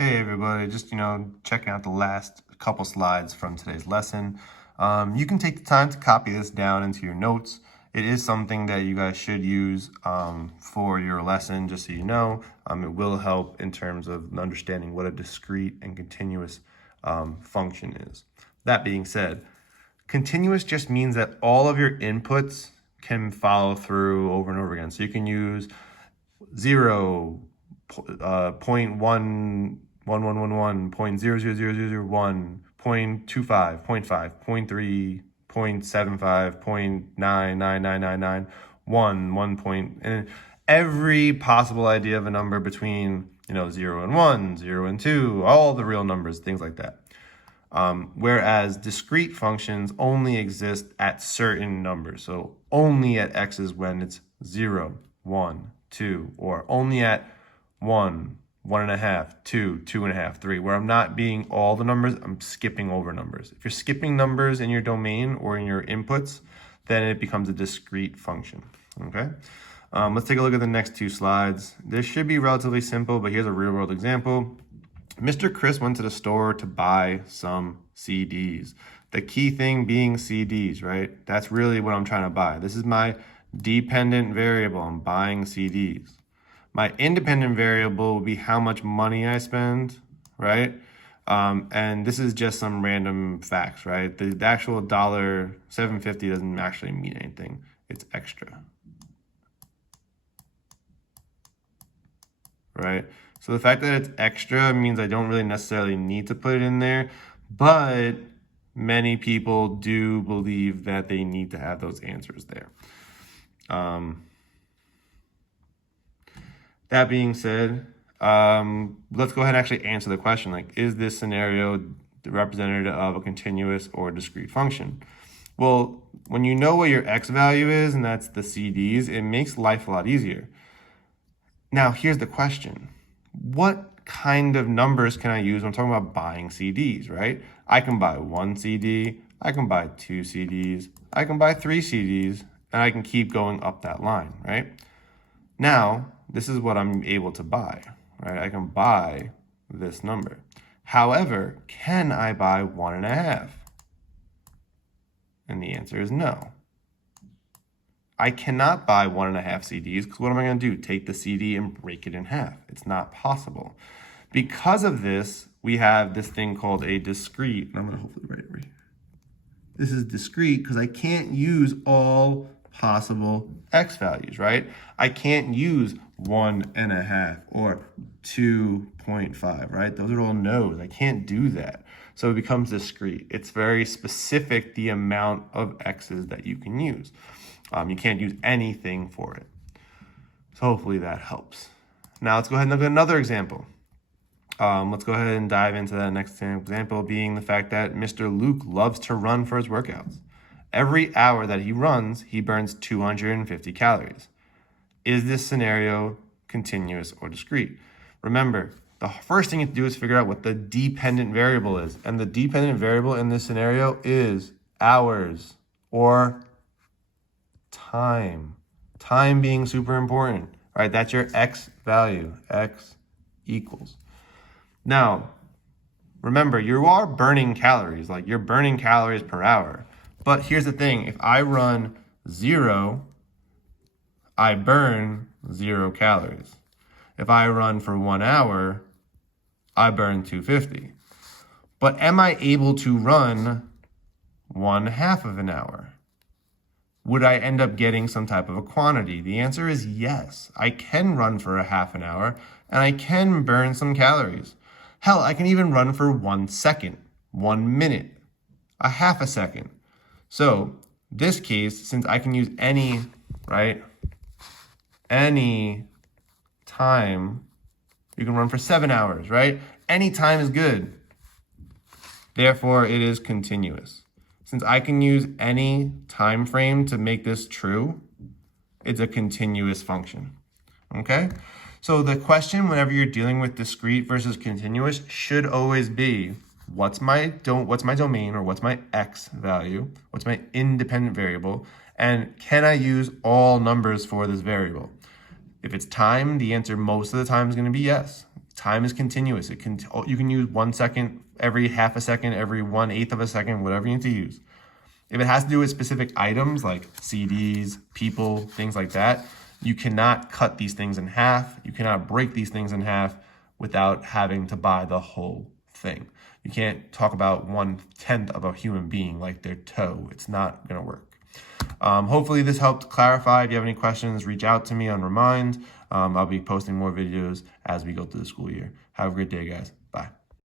Hey everybody, just checking out the last couple slides from today's lesson. You can take the time to copy this down into your notes. It is something that you guys should use for your lesson, just so you know. It will help in terms of understanding what a discrete and continuous function is. That being said, continuous just means that all of your inputs can follow through over and over again. So you can use 0, 0.1, 1111, 0.000001, 0.25, 0.5, 0.3, 0.75, 0.99999, 1 point, and every possible idea of a number between 0 and 1, 0 and 2, all the real numbers, things like that. Whereas discrete functions only exist at certain numbers. So only at x's when it's 0, 1, 2, or only at 1, 1.5, 2, 2.5, 3, where I'm not being all the numbers, I'm skipping over numbers. If you're skipping numbers in your domain or in your inputs, then it becomes a discrete function, okay? Let's take a look at the next two slides. This should be relatively simple, but here's a real world example. Mr. Chris went to the store to buy some CDs. The key thing being CDs, right? That's really what I'm trying to buy. This is my dependent variable. I'm buying CDs. My independent variable will be how much money I spend, right? And this is just some random facts, right? The actual $7.50 doesn't actually mean anything. It's extra, right? So the fact that it's extra means I don't really necessarily need to put it in there, but many people do believe that they need to have those answers there. That being said, let's go ahead and actually answer the question, like, is this scenario representative of a continuous or discrete function? Well, when you know what your x value is, and that's the CDs, it makes life a lot easier. Now, here's the question. What kind of numbers can I use when I'm talking about buying CDs, right? I can buy 1 CD, I can buy 2 CDs, I can buy 3 CDs, and I can keep going up that line, right? Now, this is what I'm able to buy, right? I can buy this number. However, can I buy 1.5? And the answer is no. I cannot buy 1.5 CDs because what am I going to do? Take the CD and break it in half. It's not possible. Because of this, we have this thing called a discrete. I'm going to hopefully write it right here. This is discrete because I can't use all possible x values, right? I can't use 1.5 or 2.5, right? Those are all no's. I can't do that. So it becomes discrete. It's very specific, the amount of x's that you can use. You can't use anything for it. So hopefully that helps. Now let's go ahead and look at another example. Let's go ahead and dive into that next example, being the fact that Mr. Luke loves to run for his workouts. Every hour that he runs, he burns 250 calories. Is this scenario continuous or discrete? Remember, the first thing you have to do is figure out what the dependent variable is. And the dependent variable in this scenario is hours or time. Time being super important, right? That's your x value, x equals. Now, remember, you are burning calories, like you're burning calories per hour. But here's the thing, if I run 0, I burn 0 calories. If I run for 1 hour, I burn 250. But am I able to run 1/2 of an hour? Would I end up getting some type of a quantity? The answer is yes. I can run for a half an hour and I can burn some calories. Hell, I can even run for 1 second, 1 minute, a half a second. So this case, since I can use any, right, any time, you can run for 7 hours, right? Any time is good. Therefore, it is continuous. Since I can use any time frame to make this true, it's a continuous function, okay? So the question whenever you're dealing with discrete versus continuous should always be, what's my domain, or what's my x value? What's my independent variable? And can I use all numbers for this variable? If it's time, the answer most of the time is going to be yes. Time is continuous. You can use 1 second, every half a second, every 1/8 of a second, whatever you need to use. If it has to do with specific items like CDs, people, things like that, you cannot cut these things in half. You cannot break these things in half without having to buy the whole thing. You can't talk about 1/10 of a human being like their toe. It's not going to work. Hopefully this helped clarify. If you have any questions, reach out to me on Remind. I'll be posting more videos as we go through the school year. Have a great day, guys. Bye.